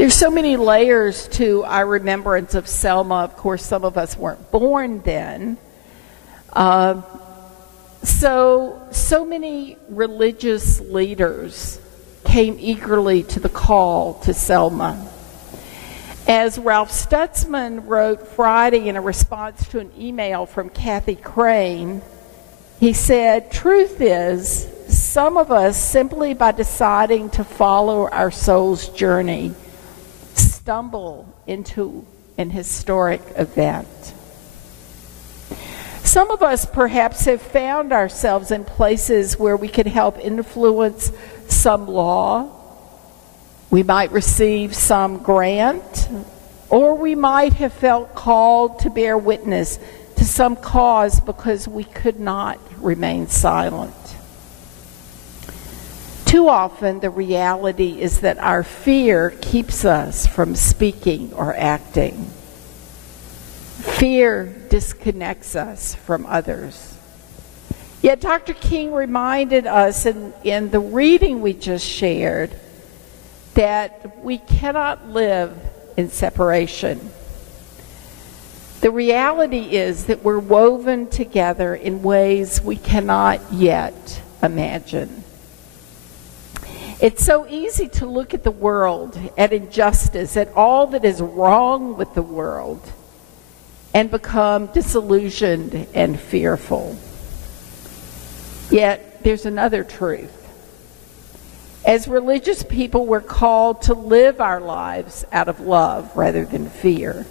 There's so many layers to our remembrance of Selma. Of course, some of us weren't born then. So many religious leaders came eagerly to the call to Selma. As Ralph Stutzman wrote Friday in a response to an email from Kathy Crane, he said, "Truth is, some of us, simply by deciding to follow our soul's journey, stumble into an historic event. Some of us perhaps have found ourselves in places where we could help influence some law. We might receive some grant, or we might have felt called to bear witness to some cause because we could not remain silent. Too often, the reality is that our fear keeps us from speaking or acting. Fear disconnects us from others. Yet Dr. King reminded us in the reading we just shared that we cannot live in separation. The reality is that we're woven together in ways we cannot yet imagine. It's so easy to look at the world, at injustice, at all that is wrong with the world, and become disillusioned and fearful. Yet there's another truth. As religious people, we're called to live our lives out of love rather than fear.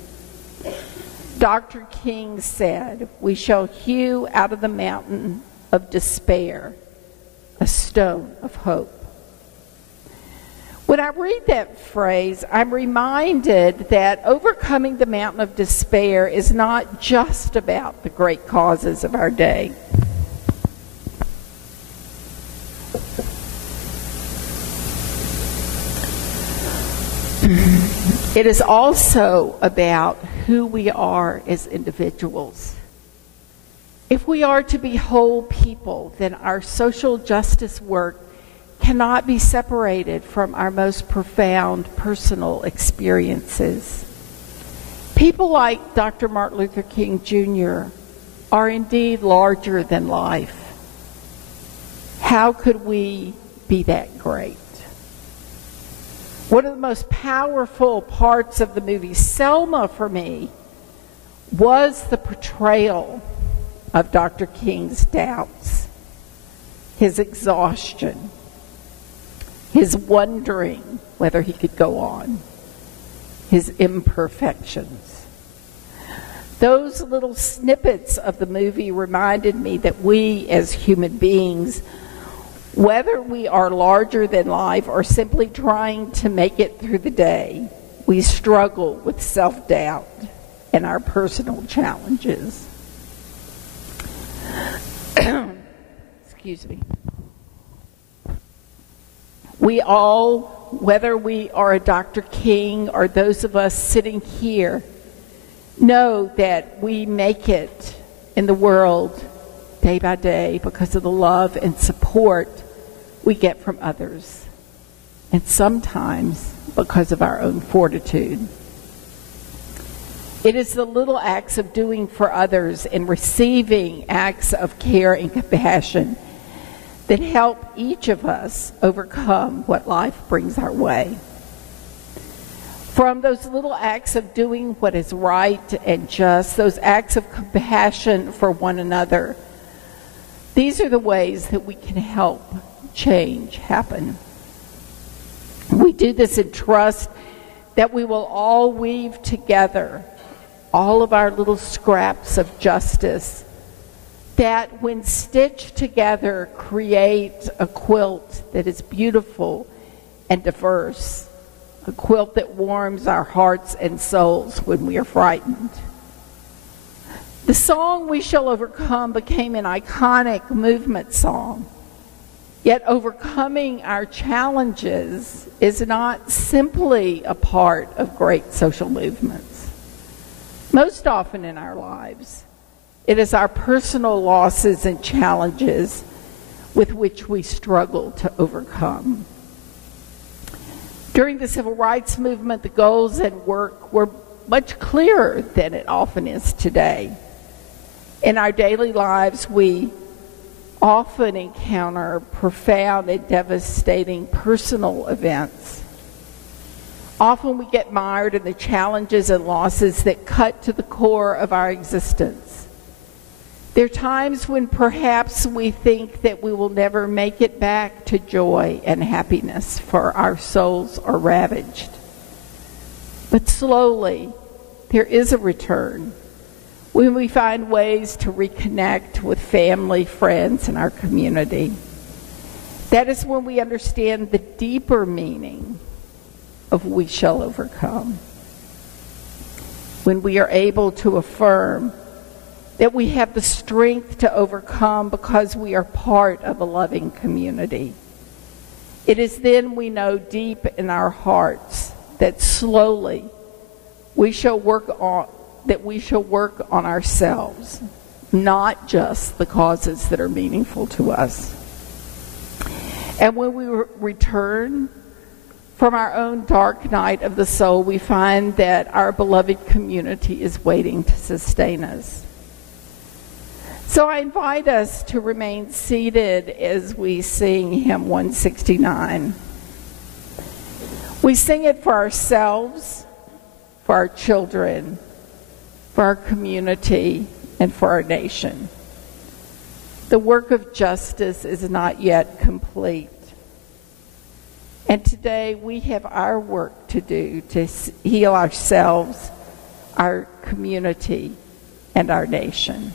Dr. King said, "We shall hew out of the mountain of despair a stone of hope." When I read that phrase, I'm reminded that overcoming the mountain of despair is not just about the great causes of our day. It is also about who we are as individuals. If we are to be whole people, then our social justice work cannot be separated from our most profound personal experiences. People like Dr. Martin Luther King Jr. are indeed larger than life. How could we be that great? One of the most powerful parts of the movie Selma for me was the portrayal of Dr. King's doubts, his exhaustion, his wondering whether he could go on, his imperfections. Those little snippets of the movie reminded me that we as human beings, whether we are larger than life or simply trying to make it through the day, we struggle with self-doubt and our personal challenges. Excuse me. We all, whether we are a Dr. King or those of us sitting here, know that we make it in the world day by day because of the love and support we get from others, and sometimes because of our own fortitude. It is the little acts of doing for others and receiving acts of care and compassion that help each of us overcome what life brings our way. From those little acts of doing what is right and just, those acts of compassion for one another, these are the ways that we can help change happen. We do this in trust that we will all weave together all of our little scraps of justice that, when stitched together, create a quilt that is beautiful and diverse, a quilt that warms our hearts and souls when we are frightened. The song "We Shall Overcome" became an iconic movement song. Yet overcoming our challenges is not simply a part of great social movements. Most often in our lives, it is our personal losses and challenges with which we struggle to overcome. During the Civil Rights Movement, the goals and work were much clearer than it often is today. In our daily lives, we often encounter profound and devastating personal events. Often we get mired in the challenges and losses that cut to the core of our existence. There are times when perhaps we think that we will never make it back to joy and happiness, for our souls are ravaged. But slowly, there is a return when we find ways to reconnect with family, friends, and our community. That is when we understand the deeper meaning of "we shall overcome." When we are able to affirm that we have the strength to overcome because we are part of a loving community. It is then we know deep in our hearts that slowly we shall work on ourselves, not just the causes that are meaningful to us. And when we return from our own dark night of the soul, we find that our beloved community is waiting to sustain us. So I invite us to remain seated as we sing hymn 169. We sing it for ourselves, for our children, for our community, and for our nation. The work of justice is not yet complete. And today we have our work to do to heal ourselves, our community, and our nation.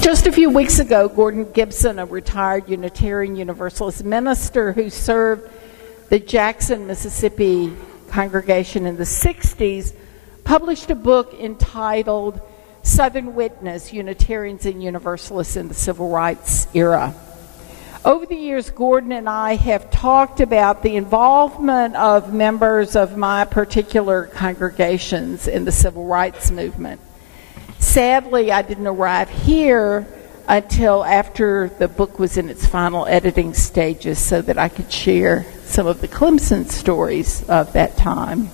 Just a few weeks ago, Gordon Gibson, a retired Unitarian Universalist minister who served the Jackson, Mississippi congregation in the 60s, published a book entitled Southern Witness, Unitarians and Universalists in the Civil Rights Era. Over the years, Gordon and I have talked about the involvement of members of my particular congregations in the civil rights movement. Sadly, I didn't arrive here until after the book was in its final editing stages so that I could share some of the Clemson stories of that time.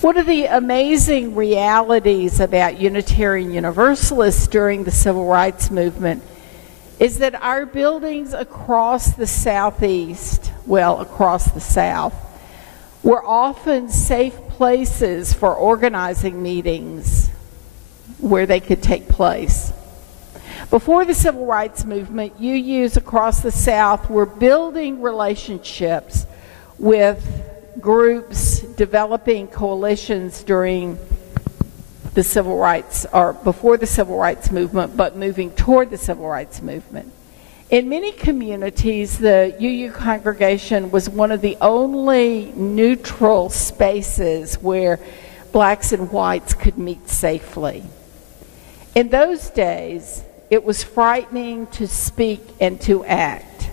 One of the amazing realities about Unitarian Universalists during the Civil Rights Movement is that our buildings across the Southeast, well, across the South, were often safe places for organizing meetings where they could take place. Before the Civil Rights Movement, UUs across the South were building relationships with groups, developing coalitions during the Civil Rights, or before the Civil Rights Movement, but moving toward the Civil Rights Movement. In many communities, the UU congregation was one of the only neutral spaces where blacks and whites could meet safely. In those days, it was frightening to speak and to act.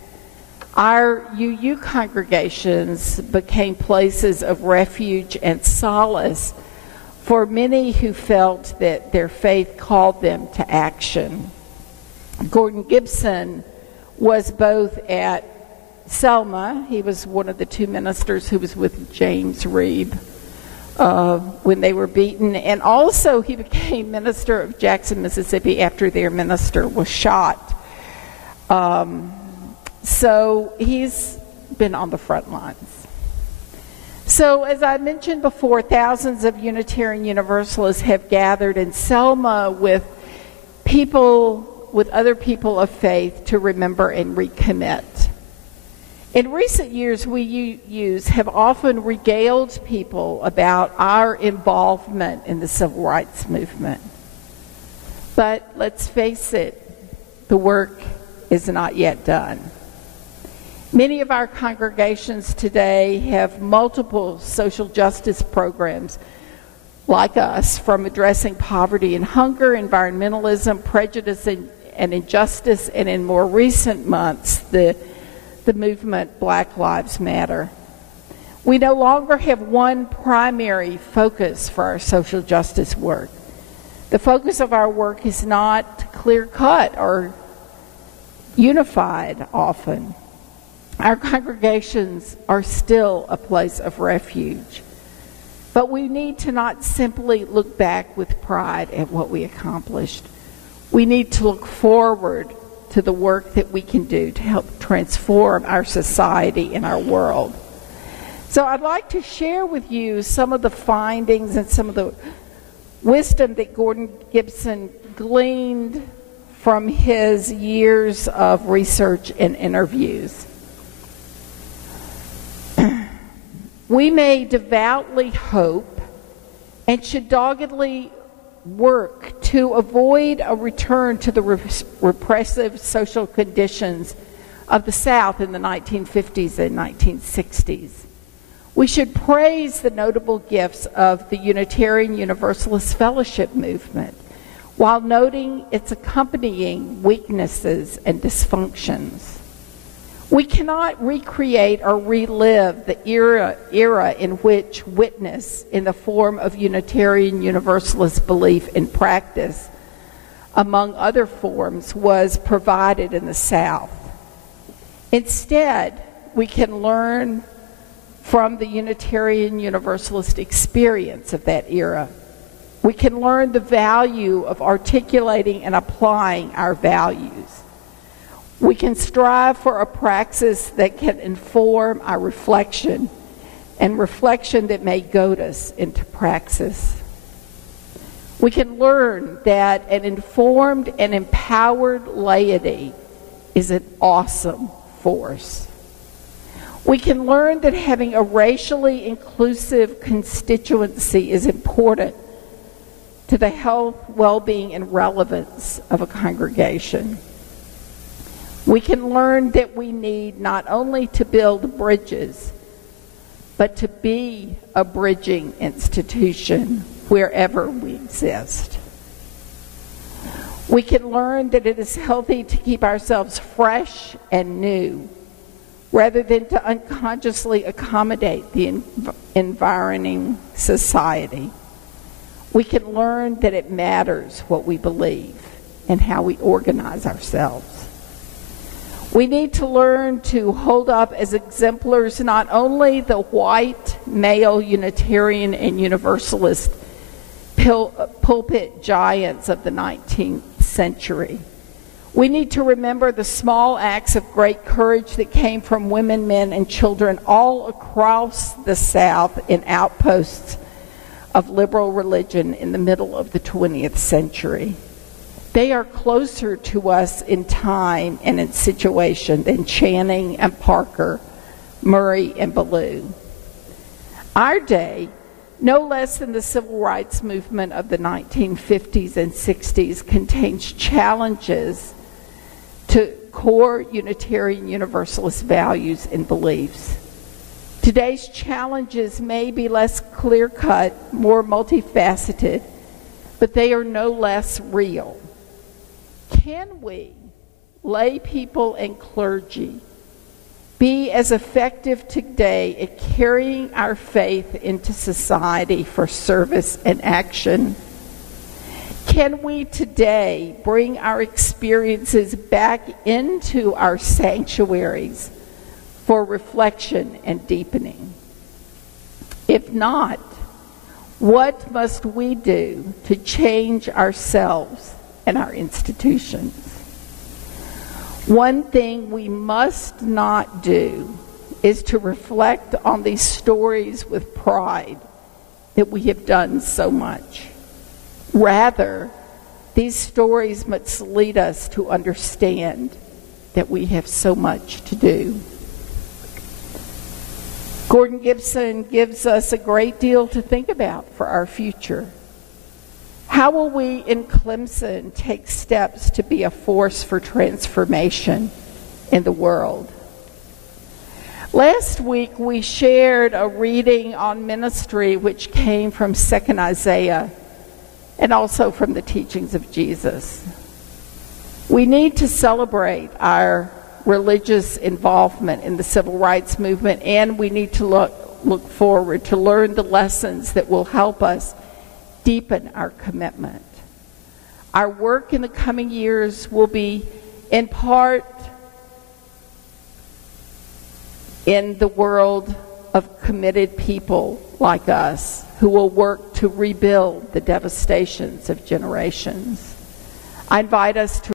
Our UU congregations became places of refuge and solace for many who felt that their faith called them to action. Gordon Gibson was both at Selma, he was one of the two ministers who was with James Reeb when they were beaten, and also he became minister of Jackson, Mississippi after their minister was shot. So he's been on the front lines. So as I mentioned before, thousands of Unitarian Universalists have gathered in Selma with other people of faith to remember and recommit. In recent years, we UUs have often regaled people about our involvement in the Civil Rights Movement. But let's face it, the work is not yet done. Many of our congregations today have multiple social justice programs like us, from addressing poverty and hunger, environmentalism, prejudice and injustice, and in more recent months, the movement Black Lives Matter. We no longer have one primary focus for our social justice work. The focus of our work is not clear-cut or unified often. Our congregations are still a place of refuge. But we need to not simply look back with pride at what we accomplished. We need to look forward to the work that we can do to help transform our society and our world. So I'd like to share with you some of the findings and some of the wisdom that Gordon Gibson gleaned from his years of research and interviews. We may devoutly hope and should doggedly work to avoid a return to the repressive social conditions of the South in the 1950s and 1960s. We should praise the notable gifts of the Unitarian Universalist Fellowship movement while noting its accompanying weaknesses and dysfunctions. We cannot recreate or relive the era in which witness in the form of Unitarian Universalist belief and practice, among other forms, was provided in the South. Instead, we can learn from the Unitarian Universalist experience of that era. We can learn the value of articulating and applying our values. We can strive for a praxis that can inform our reflection, and reflection that may goad us into praxis. We can learn that an informed and empowered laity is an awesome force. We can learn that having a racially inclusive constituency is important to the health, well-being, and relevance of a congregation. We can learn that we need not only to build bridges, but to be a bridging institution wherever we exist. We can learn that it is healthy to keep ourselves fresh and new, rather than to unconsciously accommodate the environing society. We can learn that it matters what we believe and how we organize ourselves. We need to learn to hold up as exemplars not only the white, male Unitarian and Universalist pulpit giants of the 19th century. We need to remember the small acts of great courage that came from women, men, and children all across the South in outposts of liberal religion in the middle of the 20th century. They are closer to us in time and in situation than Channing and Parker, Murray and Ballou. Our day, no less than the civil rights movement of the 1950s and 60s, contains challenges to core Unitarian Universalist values and beliefs. Today's challenges may be less clear-cut, more multifaceted, but they are no less real. Can we, lay people and clergy, be as effective today at carrying our faith into society for service and action? Can we today bring our experiences back into our sanctuaries for reflection and deepening? If not, what must we do to change ourselves and our institutions? One thing we must not do is to reflect on these stories with pride that we have done so much. Rather, these stories must lead us to understand that we have so much to do. Gordon Gibson gives us a great deal to think about for our future. How will we in Clemson take steps to be a force for transformation in the world? Last week we shared a reading on ministry which came from 2nd Isaiah and also from the teachings of Jesus. We need to celebrate our religious involvement in the civil rights movement, and we need to look forward to learn the lessons that will help us deepen our commitment. Our work in the coming years will be in part in the world of committed people like us who will work to rebuild the devastations of generations. I invite us to